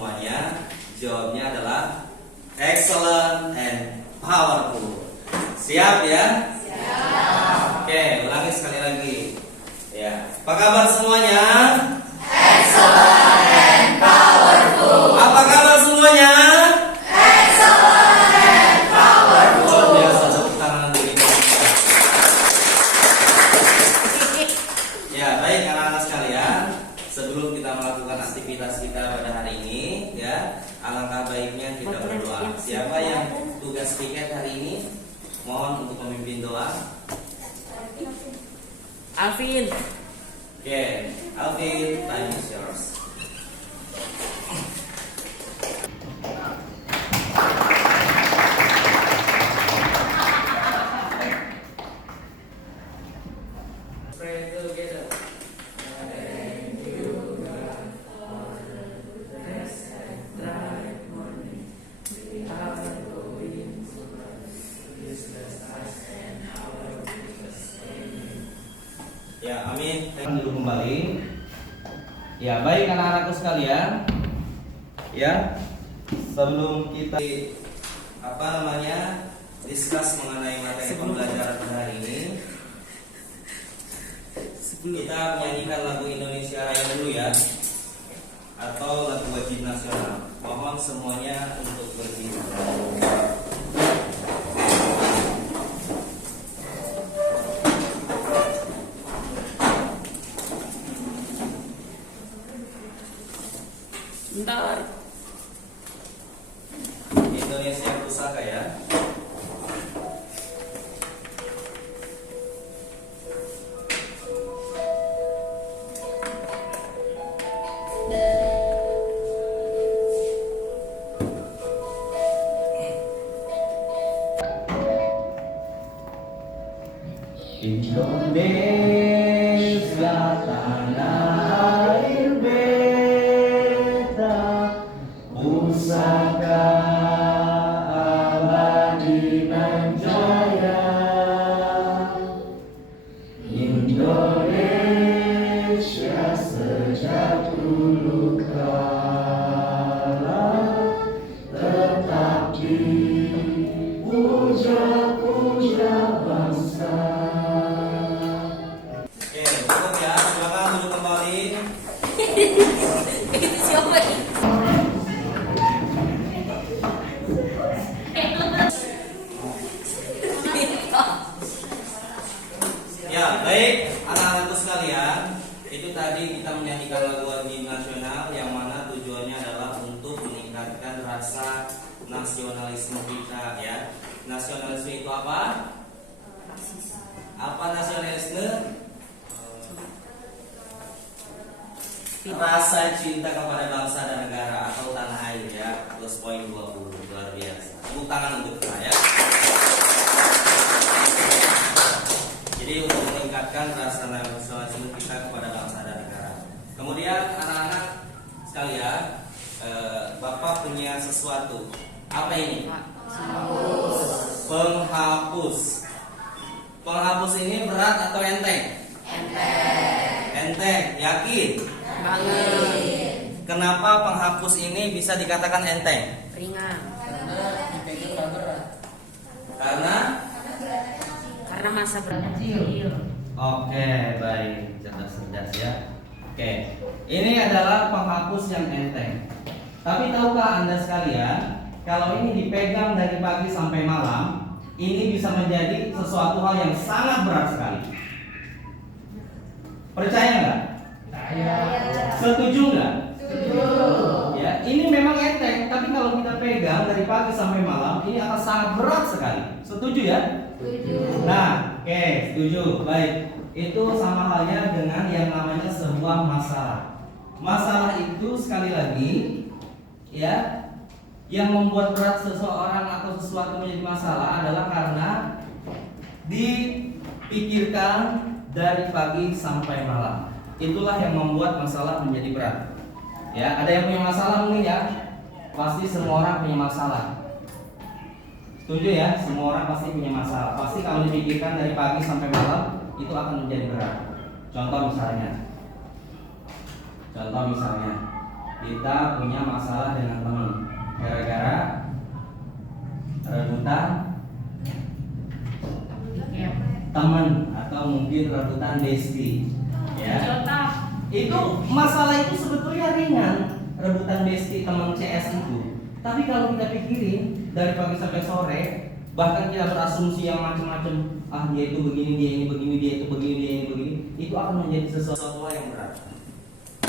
semuanya? Jawabnya adalah excellent and powerful. Siap ya? Siap. Oke, ulangi sekali lagi. Ya, apa kabar semuanya? Excellent and powerful. Apa kabar semuanya? Excellent and powerful. Luar biasa, tepuk tangan untuk kita. Ya, baik anak-anak sekalian. Sebelum kita melakukan aktivitas kita pada hari ini, ya, alangkah baiknya kita berdoa. Siapa yang tugas piket hari ini? Mohon untuk memimpin doa. Alvin. Oke, Alvin, time is yours. Pray together. Ya, amin. Dulu kembali. Ya, baik anak-anakku sekalian. Ya, sebelum kita discuss mengenai materi pembelajaran pada hari ini, kita menyanyikan lagu Indonesia Raya dulu ya, atau lagu wajib nasional. Mohon semuanya untuk berdiri. Bentar. Indonesia Pusaka ya. Indonesia tanah air beta, pusaka abadi nan jaya. Indonesia sejak dulu kala tetap dipuja-puja bangsa. Oke, cukup ya. Silakan duduk kembali. Itu siapa nih? Ya, baik anak-anakku sekalian, itu tadi kita menyanyikan lagu wajib nasional yang mana tujuannya adalah untuk meningkatkan rasa nasionalisme kita ya. Nasionalisme itu apa? Apa nasionalisme? Rasa cinta kepada bangsa dan negara atau tanah air ya. Plus poin 20, luar biasa. Tepuk tangan untuk kita ya. Jadi untuk meningkatkan rasa nasionalisme kita kepada bangsa dan negara. Kemudian anak-anak sekalian, Bapak punya sesuatu. Apa ini? Penghapus. Penghapus ini berat atau enteng? Enteng, yakin? Banget. Kenapa penghapus ini bisa dikatakan enteng? Ringan. Karena masa berat. oke, baik, cerdas ya. Oke, ini adalah penghapus yang enteng. Tapi tahukah Anda sekalian, kalau ini dipegang dari pagi sampai malam, ini bisa menjadi sesuatu hal yang sangat berat sekali. Percaya nggak? Setuju nggak? Ya, ini memang enteng, tapi kalau kita pegang dari pagi sampai malam, ini akan sangat berat sekali. Setuju ya? Nah, oke, setuju. Baik. Itu sama halnya dengan yang namanya sebuah masalah. Masalah itu sekali lagi ya, yang membuat berat seseorang atau sesuatu menjadi masalah adalah karena dipikirkan dari pagi sampai malam. Itulah yang membuat masalah menjadi berat. Ya, ada yang punya masalah mungkin ya? Pasti semua orang punya masalah. Setuju ya? Semua orang pasti punya masalah. Pasti kalau dipikirkan dari pagi sampai malam itu akan menjadi berat. Contoh misalnya, kita punya masalah dengan teman gara-gara rebutan teman atau mungkin rebutan bestie, ya. Itu masalah itu sebetulnya ringan, rebutan bestie teman CS itu. Tapi kalau kita pikirin dari pagi sampai sore, bahkan kita berasumsi yang macam-macam, dia itu begini, dia ini begini, dia itu begini, dia ini begini, itu akan menjadi sesuatu yang berat.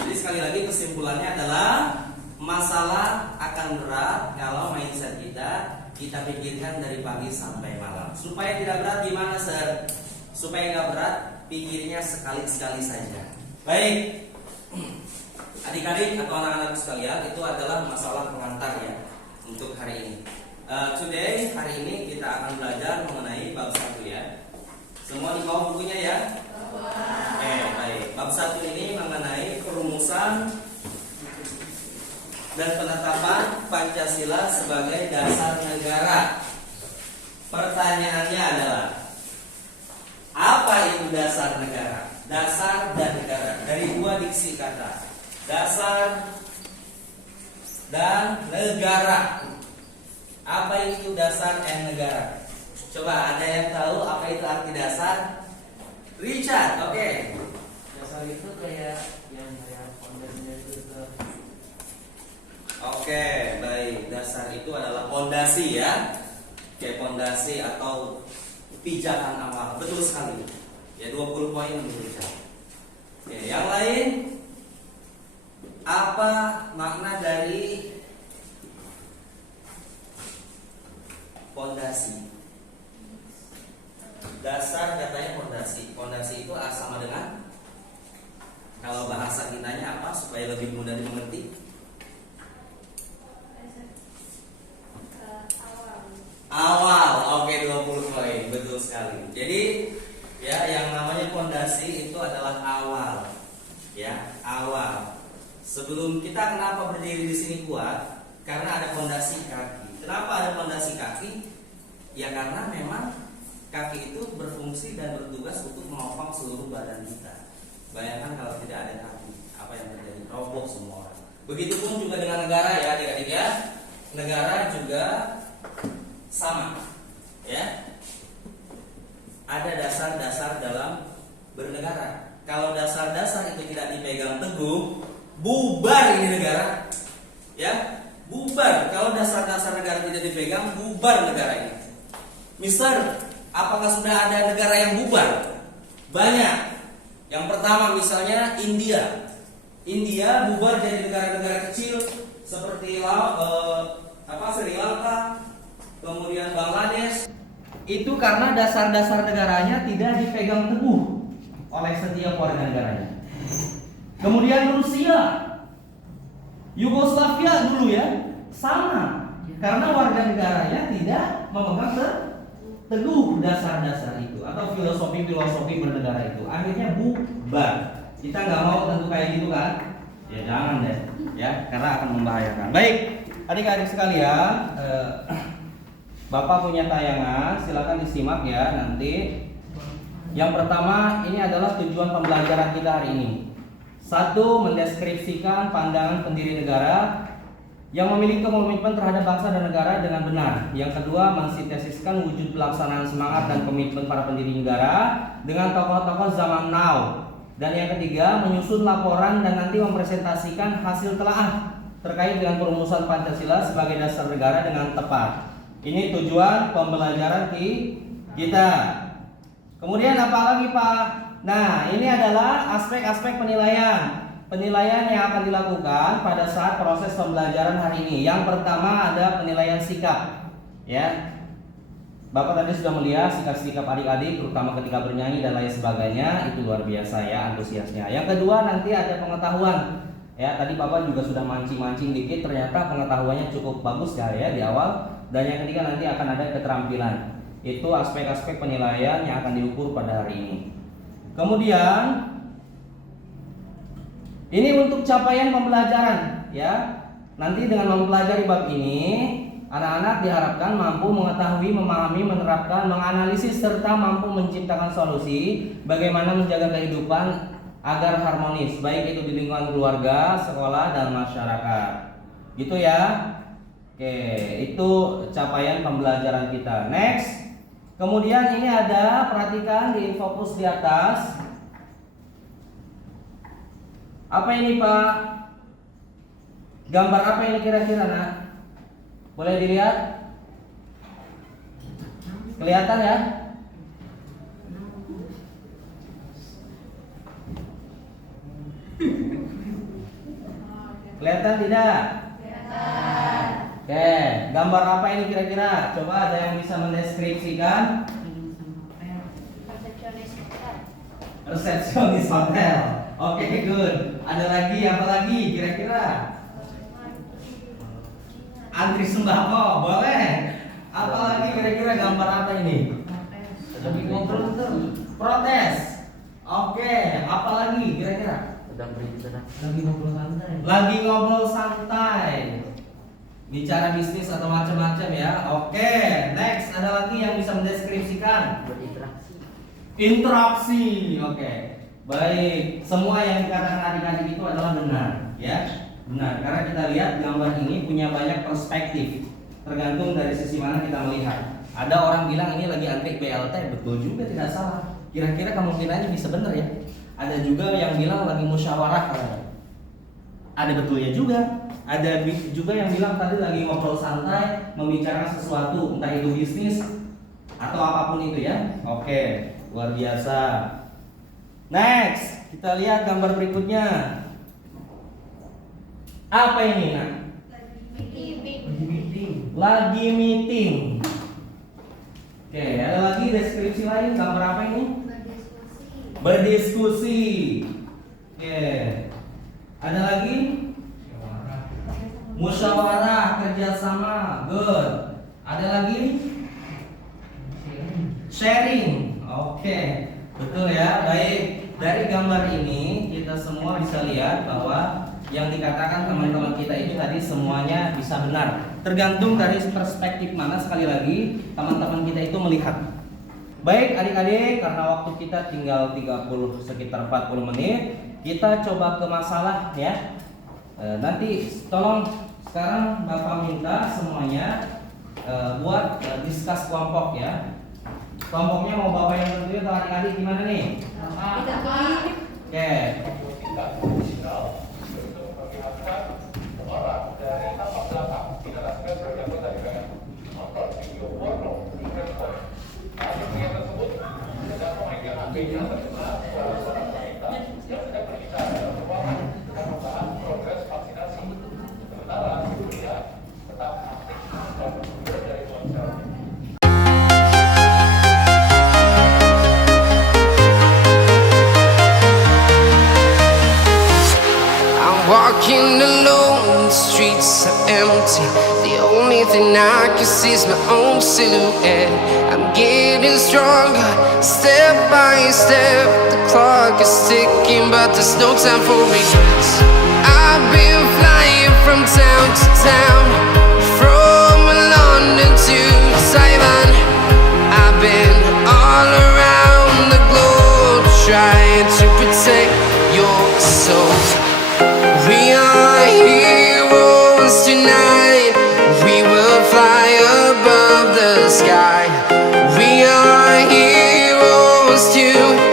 Jadi sekali lagi kesimpulannya adalah masalah akan berat kalau mindset kita pikirkan dari pagi sampai malam. Supaya tidak berat gimana, Sir? Supaya nggak berat, pikirnya sekali-sekali saja. Baik, adik-adik atau anak-anak sekalian, itu adalah masalah pengantar ya untuk hari ini. Today, hari ini kita akan belajar mengenai bab 1 ya. Semua di bawah bukunya ya? Oke, baik. Bab 1 ini mengenai perumusan dan penetapan Pancasila sebagai dasar negara. Pertanyaannya adalah, apa itu dasar negara? Dasar dan negara dari dua diksi kata, dasar dan negara. Apa itu dasar dan negara? Coba ada yang tahu apa itu arti dasar? Richard, oke. Dasar itu kayak yang kayak fondasinya itu ke. Oke, baik. Dasar itu adalah fondasi ya. Kayak fondasi atau pijakan awal. Betul sekali. Ya 20 poin untuk Richard. Oke, yang lain, apa makna dari fondasi? Dasar katanya fondasi. Fondasi itu sama dengan, kalau bahasa kitanya apa supaya lebih mudah dimengerti? Awal. Oke, 20 poin. Betul sekali. Jadi ya, yang namanya fondasi itu adalah awal. Ya, awal. Sebelum kita kenapa berdiri di sini kuat? Karena ada fondasi kaki. Kenapa ada fondasi kaki? Ya karena memang kaki itu berfungsi dan bertugas untuk menopang seluruh badan kita. Bayangkan kalau tidak ada kaki, apa yang terjadi? Roboh semua orang. Begitupun juga dengan negara ya, adik-adik ya. Negara juga sama, ya. Ada dasar-dasar dalam bernegara. Kalau dasar-dasar itu tidak dipegang teguh, bubar ini negara, ya. Bubar. Kalau dasar-dasar negara tidak dipegang, bubar negara ini. Mister, apakah sudah ada negara yang bubar? Banyak. Yang pertama misalnya India. India bubar jadi negara-negara kecil seperti Sri Lanka, kemudian Bangladesh. Itu karena dasar-dasar negaranya tidak dipegang teguh oleh setiap warga negaranya. Kemudian Rusia, Yugoslavia dulu ya, sama. Karena warga negaranya tidak memegang teguh dasar-dasar itu atau filosofi-filosofi bernegara itu. Akhirnya bubar. Kita nggak mau tentu kayak gitu kan? Ya jangan deh, ya, karena akan membahayakan. Baik, adik-adik sekalian, Bapak punya tayangan, silakan disimak ya nanti. Yang pertama, ini adalah tujuan pembelajaran kita hari ini. 1. Mendeskripsikan pandangan pendiri negara yang memiliki komitmen terhadap bangsa dan negara dengan benar. Yang kedua, mensintesiskan wujud pelaksanaan semangat dan komitmen para pendiri negara dengan tokoh-tokoh zaman now. Dan yang ketiga, menyusun laporan dan nanti mempresentasikan hasil telaah terkait dengan perumusan Pancasila sebagai dasar negara dengan tepat. Ini tujuan pembelajaran kita. Kemudian apa lagi Pak? Nah, ini adalah aspek-aspek penilaian. Penilaian yang akan dilakukan pada saat proses pembelajaran hari ini. Yang pertama ada penilaian sikap. Ya. Bapak tadi sudah melihat sikap-sikap adik-adik, terutama ketika bernyanyi dan lain sebagainya, itu luar biasa ya antusiasnya. Yang kedua nanti ada pengetahuan. Ya, tadi Bapak juga sudah mancing-mancing dikit, ternyata pengetahuannya cukup bagus ya di awal. Dan yang ketiga nanti akan ada keterampilan. Itu aspek-aspek penilaian yang akan diukur pada hari ini. Kemudian ini untuk capaian pembelajaran ya. Nanti dengan mempelajari bab ini, anak-anak diharapkan mampu mengetahui, memahami, menerapkan, menganalisis serta mampu menciptakan solusi bagaimana menjaga kehidupan agar harmonis, baik itu di lingkungan keluarga, sekolah, dan masyarakat. Gitu ya. Oke, itu capaian pembelajaran kita. Next. Kemudian ini ada, perhatikan di fokus di atas. Apa ini Pak? Gambar apa ini kira-kira nak? Boleh dilihat? Kelihatan ya? Kelihatan tidak? Oke, gambar apa ini kira-kira? Coba ada yang bisa mendeskripsikan? Resepsionis hotel. Oke, good. Ada lagi, apa lagi kira-kira? Antri sembako, boleh. Apa lagi kira-kira gambar apa ini? Lagi ngobrol tuh. Protes. Oke, apa lagi kira-kira? Sedang beristirahat. Lagi ngobrol santai. Lagi ngobrol santai. Bicara bisnis atau macam-macam ya. Oke, next ada lagi yang bisa mendeskripsikan? Berinteraksi. Interaksi. Oke. Baik, semua yang dikatakan adik-adik itu adalah benar, ya. Benar, karena kita lihat gambar ini punya banyak perspektif. Tergantung dari sisi mana kita melihat. Ada orang bilang ini lagi antri BLT, betul juga, tidak salah. Kira-kira kemungkinannya bisa benar ya. Ada juga yang bilang lagi musyawarah katanya. Ada betulnya juga. Ada juga yang bilang tadi lagi ngobrol santai, membicarakan sesuatu, entah itu bisnis atau apapun itu ya. Oke, luar biasa. Next, kita lihat gambar berikutnya. Apa ini nak? Lagi meeting. Oke, ada lagi deskripsi lain, gambar apa ini? Berdiskusi. Oke. Ada lagi? Musyawarah, kerjasama. Good. Ada lagi? Sharing. Oke. Betul ya. Baik. Dari gambar ini kita semua bisa lihat bahwa yang dikatakan teman-teman kita itu tadi semuanya bisa benar. Tergantung dari perspektif mana, sekali lagi teman-teman kita itu melihat. Baik adik-adik, karena waktu kita tinggal sekitar 40 menit, kita coba ke masalah ya. Nanti tolong sekarang Bapak minta semuanya buat diskus kelompok ya. Kelompoknya mau Bapak yang tentuin atau adik-adik gimana nih? Oke. Walking alone, the streets are empty. The only thing I can see is my own silhouette. I'm getting stronger, step by step. The clock is ticking, but there's no time for regrets. I've been flying from town to town, from London to Taiwan. I've been all around the globe, trying to protect your soul. We are heroes tonight. We will fly above the sky. We are heroes tonight.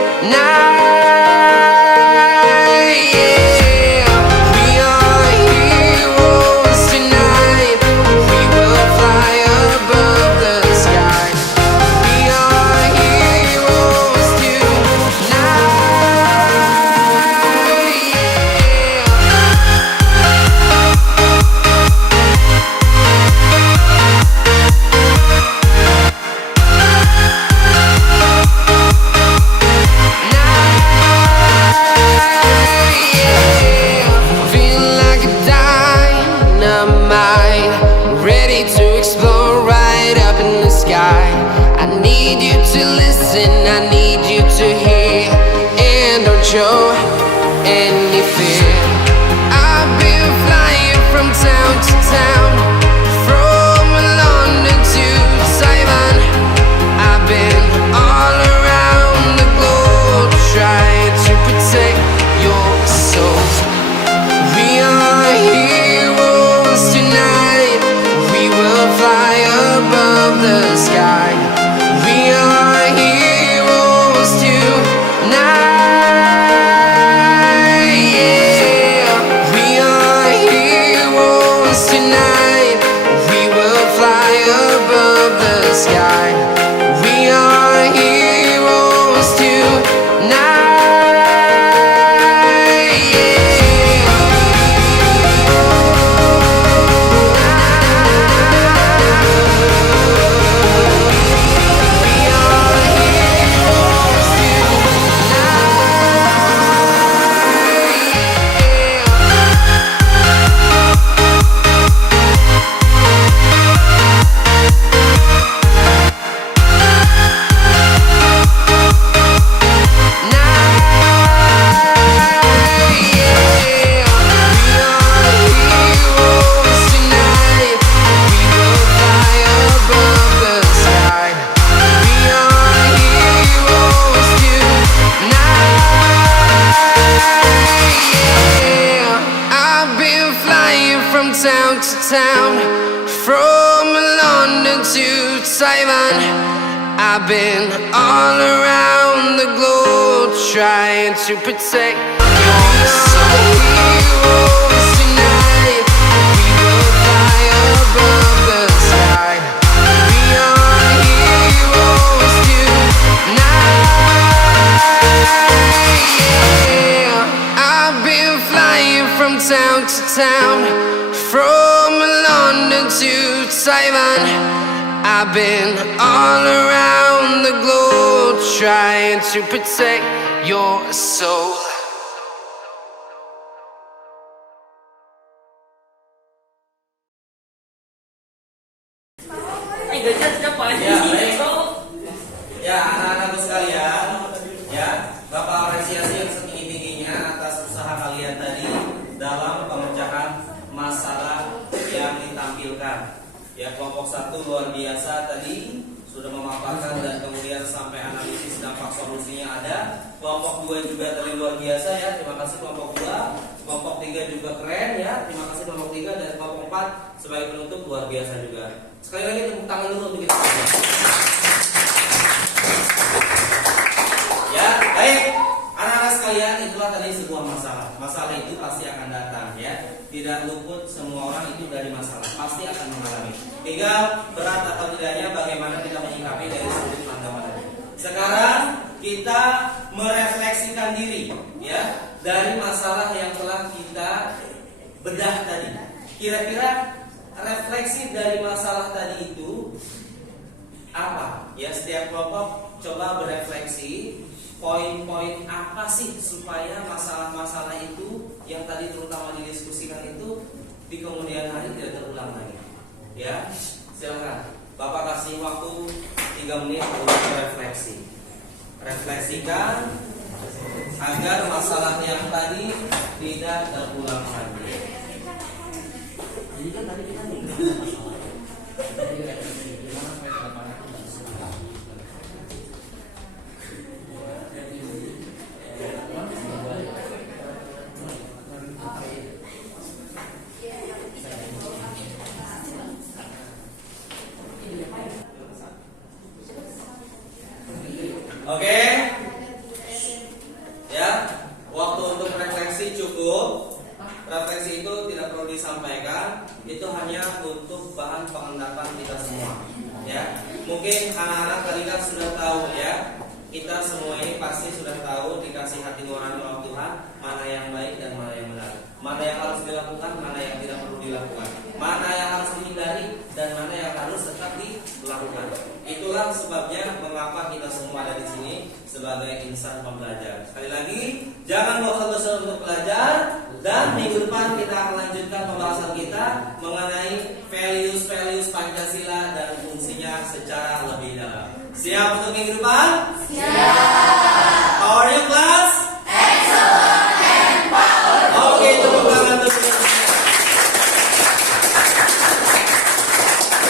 Yeah. We are heroes tonight. We will fly above the sky. We are heroes tonight. Feel like a dynamite, ready to explode right up in the sky. I need you to listen, I need you to hear, and don't show any fear. I've been flying from town to town, from London to Taiwan. I've been all around the globe, trying to protect town to town, from London to Taiwan. I've been all around the globe trying to protect your soul. Heroes tonight, we will fly above the sky. We are heroes tonight. Yeah, I've been flying from town to town, from London to Taiwan. I've been all around the globe trying to protect your soul. Ya, baik. Ya, anak-anakku sekalian, ya, Bapak apresiasi yang setinggi-tingginya atas usaha kalian tadi dalam pemecahan masalah yang ditampilkan. Ya, kelompok 1 luar biasa tadi sudah memaparkan dan kemudian sampai analisis dampak solusinya ada. Kelompok 2 juga tadi luar biasa ya. Terima kasih kelompok 2. Kelompok 3 juga keren ya. Terima kasih kelompok 3 dan kelompok 4 sebagai penutup luar biasa juga. Sekali lagi tepuk tangan dulu untuk kita semua. Ya, baik. Anak-anak sekalian, itulah tadi sebuah masalah. Masalah itu pasti akan datang ya. Tidak luput semua orang itu dari masalah. Pasti akan mengalami. Tinggal berat atau tidaknya bagaimana kita menyikapi dari sudut pandang tadi. Sekarang kita merefleksikan diri ya dari masalah yang telah kita bedah tadi. Kira-kira refleksi dari masalah tadi itu apa? Ya, setiap kelompok coba berefleksi poin-poin apa sih supaya masalah-masalah itu yang tadi terutama didiskusikan itu di kemudian hari tidak terulang lagi. Ya, silakan. Bapak kasih waktu 3 menit untuk refleksi. Refleksikan agar masalah yang tadi tidak terulang lagi. Jadi kan tadi kita nih masalah. Jadi gimana supaya depannya itu nggak salah. Oke. Ya, waktu untuk refleksi cukup. Refleksi itu tidak perlu disampaikan, itu hanya untuk bahan pengendapan kita semua. Ya, mungkin anak-anak tadi kan sudah tahu ya. Kita semua ini pasti sudah tahu dikasih hati nurani oleh Tuhan mana yang baik dan mana yang benar, mana yang harus dilakukan, mana yang tidak perlu dilakukan, mana yang harus dihindari dan mana yang harus tetap dilakukan. Itulah sebabnya mengapa kita semua ada di sini sebagai insan pembelajar. Sekali lagi, jangan bosan-bosan untuk belajar. Dan minggu depan kita akan lanjutkan pembahasan kita mengenai values Pancasila dan fungsinya secara lebih dalam. Siap untuk minggu depan?